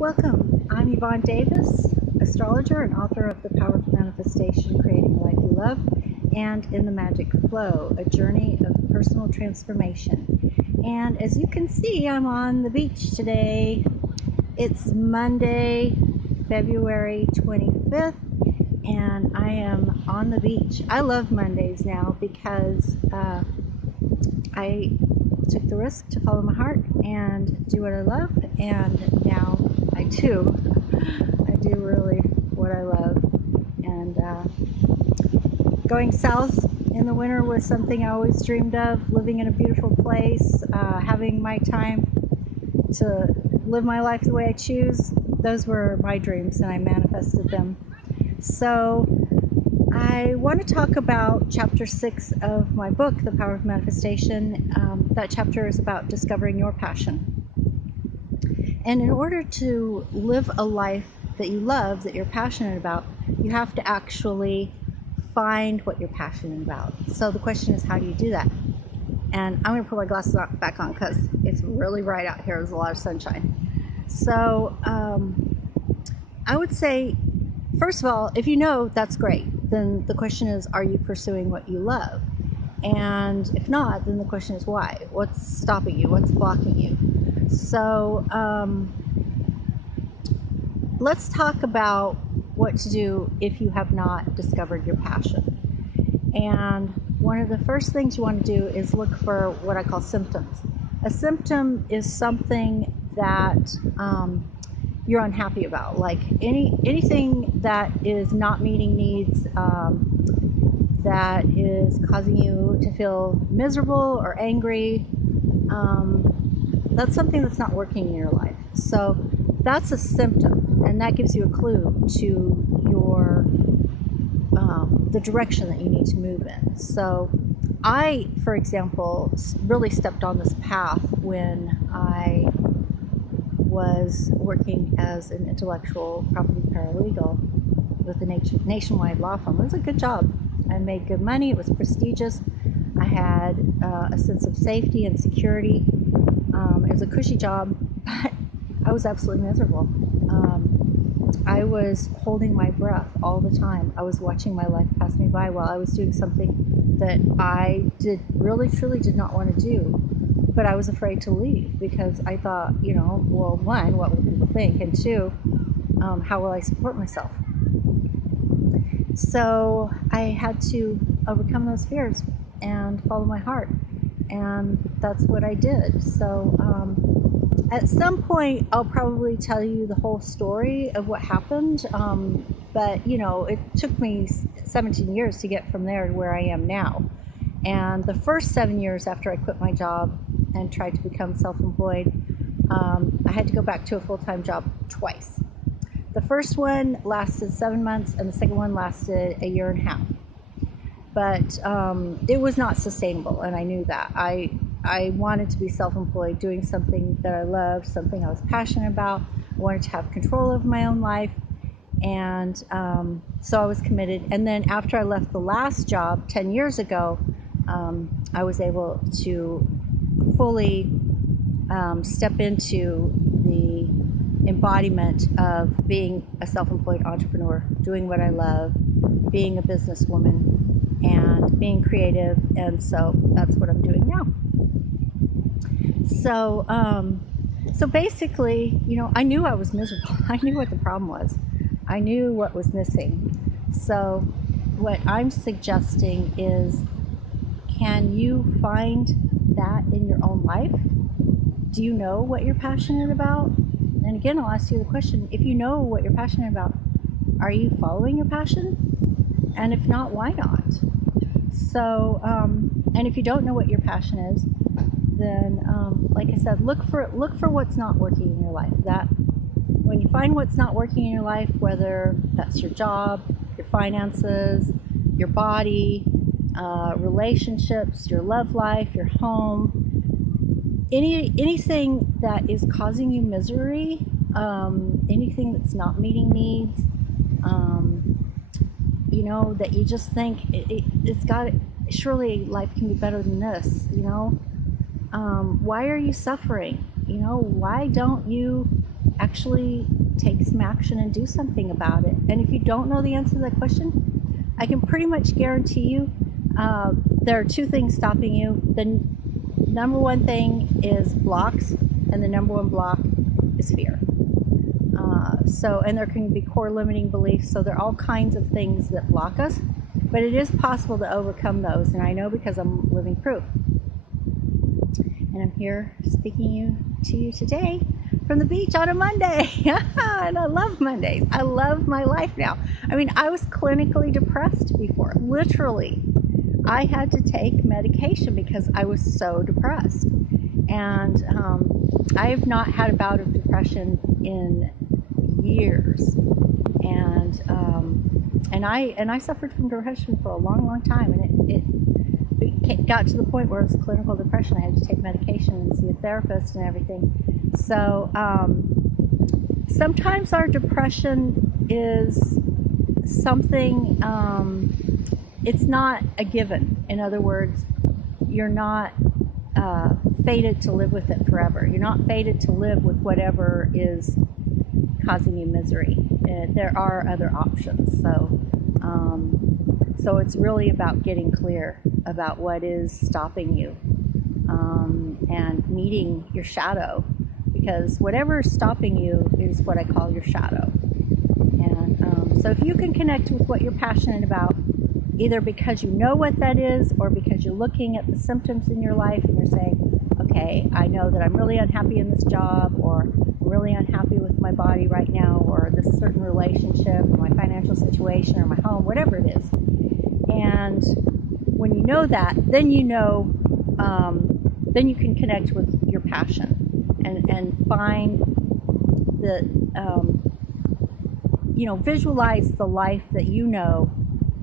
Welcome. I'm Yvonne Davis, astrologer and author of The Power of Manifestation, Creating a Life You Love, and In the Magic Flow, a journey of personal transformation. And as you can see, I'm on the beach today. It's Monday, February 25th, and I am on the beach. I love Mondays now because I took the risk to follow my heart and do what I love, and now I do really what I love. And going south in the winter was something I always dreamed of, living in a beautiful place, having my time to live my life the way I choose. Those were my dreams, and I manifested them. So I want to talk about chapter 6 of my book, The Power of Manifestation. That chapter is about discovering your passion. And in order to live a life that you love, that you're passionate about, you have to actually find what you're passionate about. So the question is, how do you do that? And I'm going to put my glasses back on because it's really bright out here. There's a lot of sunshine. So I would say, first of all, if you know, that's great. Then the question is, are you pursuing what you love? And if not, then the question is why? What's stopping you? What's blocking you? So let's talk about what to do if you have not discovered your passion. And one of the first things you want to do is look for what I call symptoms. A symptom is something that you're unhappy about, like anything that is not meeting needs, that is causing you to feel miserable or angry. That's something that's not working in your life. So that's a symptom, and that gives you a clue to your the direction that you need to move in. So I, for example, really stepped on this path when I was working as an intellectual property paralegal with a nationwide law firm. It was a good job. I made good money. It was prestigious. I had a sense of safety and security. It was a cushy job, but I was absolutely miserable. I was holding my breath all the time. I was watching my life pass me by while I was doing something that I really truly did not want to do. But I was afraid to leave because I thought, well, one, what will people think? And two, how will I support myself? So I had to overcome those fears and follow my heart. And that's what I did. So at some point, I'll probably tell you the whole story of what happened. But, it took me 17 years to get from there to where I am now. And the first 7 years after I quit my job and tried to become self-employed, I had to go back to a full-time job twice. The first one lasted 7 months, and the second one lasted a year and a half. But it was not sustainable, and I knew that. I wanted to be self-employed, doing something that I loved, something I was passionate about. I wanted to have control of my own life, and so I was committed. And then after I left the last job 10 years ago, I was able to fully step into the embodiment of being a self-employed entrepreneur, doing what I love, being a businesswoman, and being creative. And so that's what I'm doing now. So basically, I knew I was miserable. I knew what the problem was. I knew what was missing. So what I'm suggesting is, can you find that in your own life? Do you know what you're passionate about? And again, I'll ask you the question, if you know what you're passionate about, are you following your passion? And if not, why not? So, and if you don't know what your passion is, then, like I said, look for what's not working in your life. That when you find what's not working in your life, whether that's your job, your finances, your body, relationships, your love life, your home, anything that is causing you misery, anything that's not meeting needs, that you just think it's got, surely life can be better than this, why are you suffering? Why don't you actually take some action and do something about it. And if you don't know the answer to that question, I can pretty much guarantee you there are two things stopping you. The number one thing is blocks, and the number one block is fear. And there can be core limiting beliefs, so there are all kinds of things that block us, but it is possible to overcome those, and I know because I'm living proof. And I'm here speaking to you today from the beach on a Monday. And I love Mondays. I love my life now. I mean, I was clinically depressed before. Literally, I had to take medication because I was so depressed. And I have not had a bout of depression in years. And I suffered from depression for a long, long time, and it got to the point where it was clinical depression. I had to take medication and see a therapist and everything. So sometimes our depression is something, it's not a given. In other words, you're not fated to live with it forever. You're not fated to live with whatever is causing you misery. There are other options. So it's really about getting clear about what is stopping you, and meeting your shadow, because whatever is stopping you is what I call your shadow. And so if you can connect with what you're passionate about, either because you know what that is, or because you're looking at the symptoms in your life and you're saying, okay, I know that I'm really unhappy in this job, or I'm really unhappy with my body right now, or this certain relationship, or my financial situation, or my home, whatever it is. And when you know that, then you know, then you can connect with your passion and find the, visualize the life that you know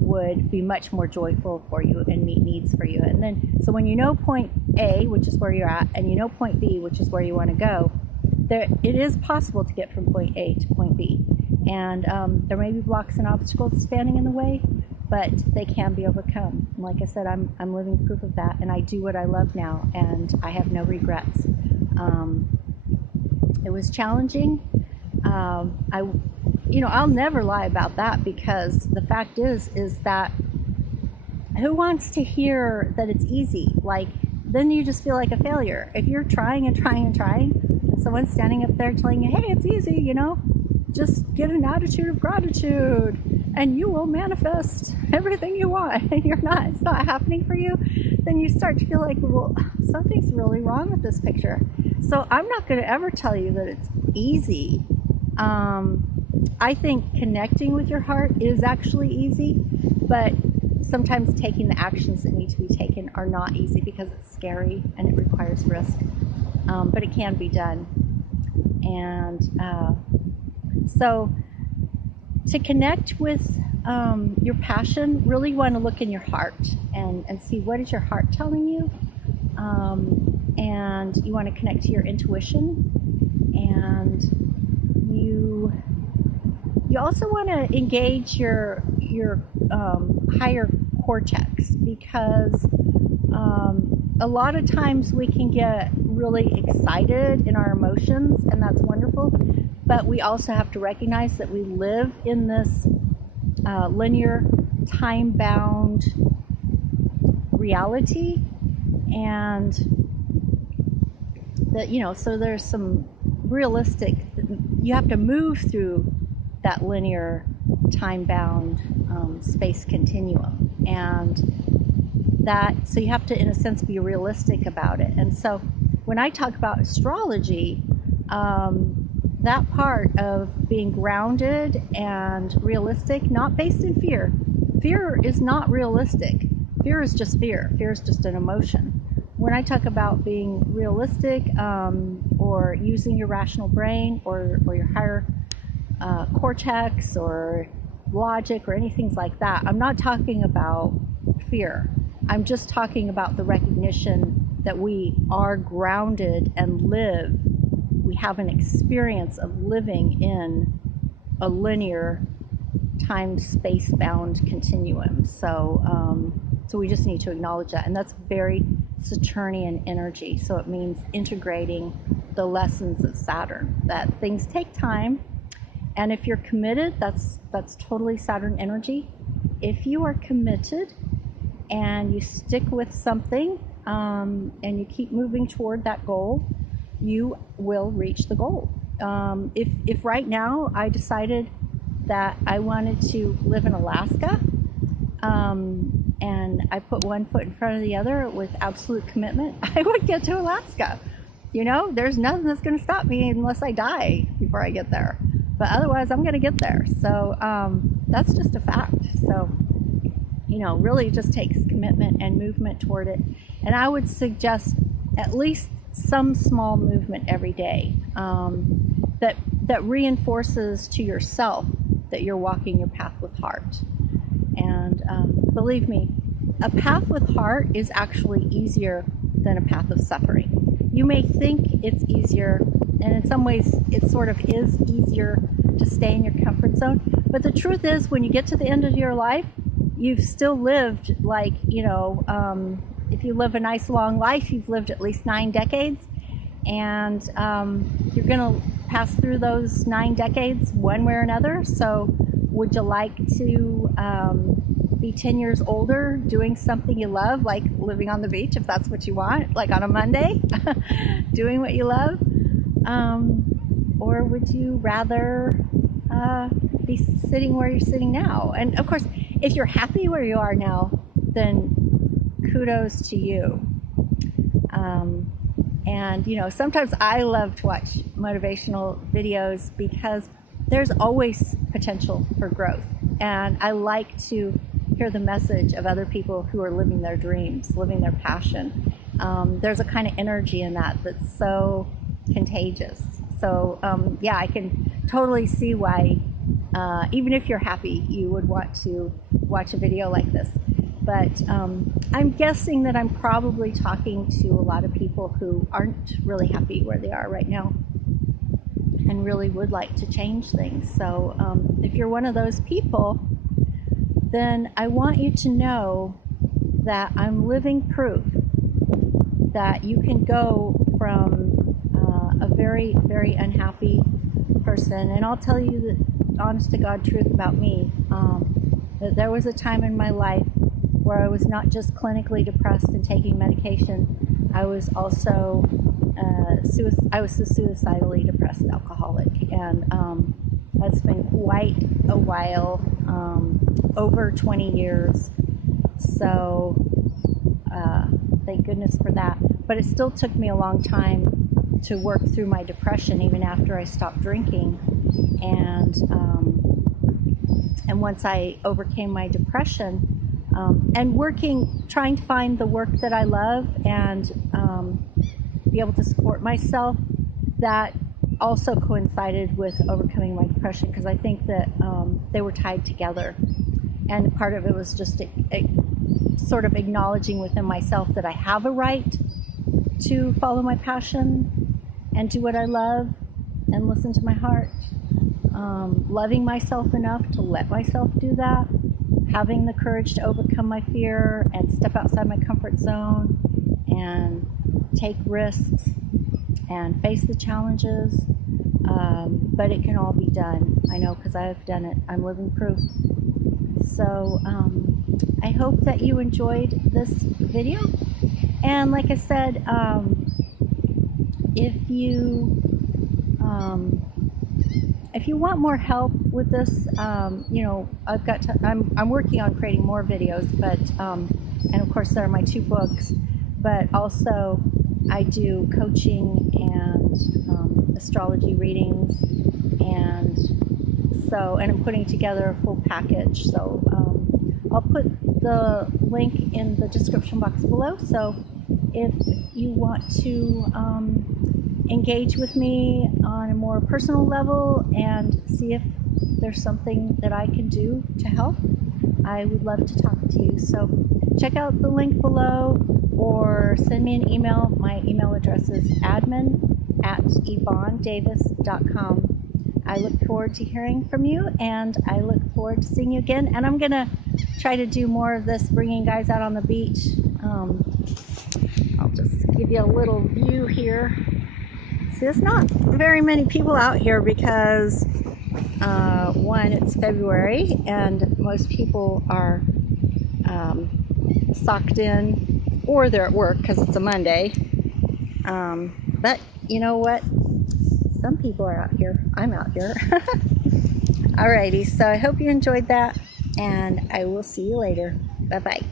would be much more joyful for you and meet needs for you. And then, so when you know point A, which is where you're at, and you know point B, which is where you want to go, it is possible to get from point A to point B. And there may be blocks and obstacles standing in the way, but they can be overcome. And like I said, I'm living proof of that, and I do what I love now, and I have no regrets. It was challenging. I'll never lie about that, because the fact is that who wants to hear that it's easy? Like, then you just feel like a failure. If you're trying and trying and trying, someone's standing up there telling you, hey, it's easy, just get an attitude of gratitude and you will manifest everything you want, and it's not happening for you, then you start to feel like, well, something's really wrong with this picture. So I'm not going to ever tell you that it's easy. I think connecting with your heart is actually easy, but sometimes taking the actions that need to be taken are not easy, because it's scary and it requires risk. But it can be done. And so to connect with your passion, really want to look in your heart and see what is your heart telling you. And you want to connect to your intuition, and you also want to engage your higher cortex, because a lot of times we can get really excited in our emotions, and that's wonderful, but we also have to recognize that we live in this linear, time-bound reality, and that, so there's some realistic, you have to move through that linear, time-bound space continuum, and so you have to, in a sense, be realistic about it. And so when I talk about astrology, that part of being grounded and realistic, not based in fear. Fear is not realistic. Fear is just fear. Fear is just an emotion. When I talk about being realistic, or using your rational brain, or your higher cortex, or logic, or anything like that, I'm not talking about fear. I'm just talking about the recognition that we are grounded and we have an experience of living in a linear, time-space bound continuum. So we just need to acknowledge that, and that's very Saturnian energy. So it means integrating the lessons of Saturn, that things take time. And if you're committed, that's totally Saturn energy. If you are committed and you stick with something, and you keep moving toward that goal, you will reach the goal. If right now I decided that I wanted to live in Alaska, and I put one foot in front of the other with absolute commitment, I would get to Alaska. You know, there's nothing that's going to stop me unless I die before I get there. But otherwise, I'm going to get there. So that's just a fact. So, you know, really just takes commitment and movement toward it. And I would suggest at least some small movement every day that reinforces to yourself that you're walking your path with heart. And believe me, a path with heart is actually easier than a path of suffering. You may think it's easier, and in some ways it sort of is easier to stay in your comfort zone. But the truth is, when you get to the end of your life, you've still lived, like, you know, if you live a nice long life, you've lived at least 9 decades. And you're going to pass through those 9 decades one way or another. So would you like to be 10 years older doing something you love, like living on the beach, if that's what you want, like on a Monday, doing what you love? Or would you rather be sitting where you're sitting now? And of course, if you're happy where you are now, then kudos to you. And, you know, sometimes I love to watch motivational videos because there's always potential for growth. And I like to hear the message of other people who are living their dreams, living their passion. There's a kind of energy in that that's so contagious. So, yeah, I can totally see why, even if you're happy, you would want to watch a video like this. But I'm guessing that I'm probably talking to a lot of people who aren't really happy where they are right now and really would like to change things. So if you're one of those people, then I want you to know that I'm living proof that you can go from a very, very unhappy person. And I'll tell you the honest to God truth about me, that there was a time in my life where I was not just clinically depressed and taking medication, I was also I was a suicidally depressed alcoholic, and that's been quite a while, over 20 years. So thank goodness for that. But it still took me a long time to work through my depression, even after I stopped drinking. And once I overcame my depression, and trying to find the work that I love and be able to support myself, that also coincided with overcoming my depression, because I think that they were tied together. And part of it was just sort of acknowledging within myself that I have a right to follow my passion and do what I love and listen to my heart. Loving myself enough to let myself do that. Having the courage to overcome my fear and step outside my comfort zone and take risks and face the challenges. But it can all be done. I know, because I have done it. I'm living proof. So I hope that you enjoyed this video. And like I said, if you want more help with this, you know, I'm working on creating more videos, but and of course there are my 2 books, but also I do coaching and astrology readings, and I'm putting together a full package. So I'll put the link in the description box below. So if you want to engage with me on a more personal level and see if there's something that I can do to help, I would love to talk to you. So check out the link below or send me an email. My email address is admin@yvonnedavis.com. I look forward to hearing from you, and I look forward to seeing you again. And I'm going to try to do more of this, bringing guys out on the beach. I'll just give you a little view here. See, there's not very many people out here because one, it's February and most people are socked in, or they're at work because it's a Monday. But you know what? Some people are out here. I'm out here. Alrighty, so I hope you enjoyed that, and I will see you later. Bye-bye.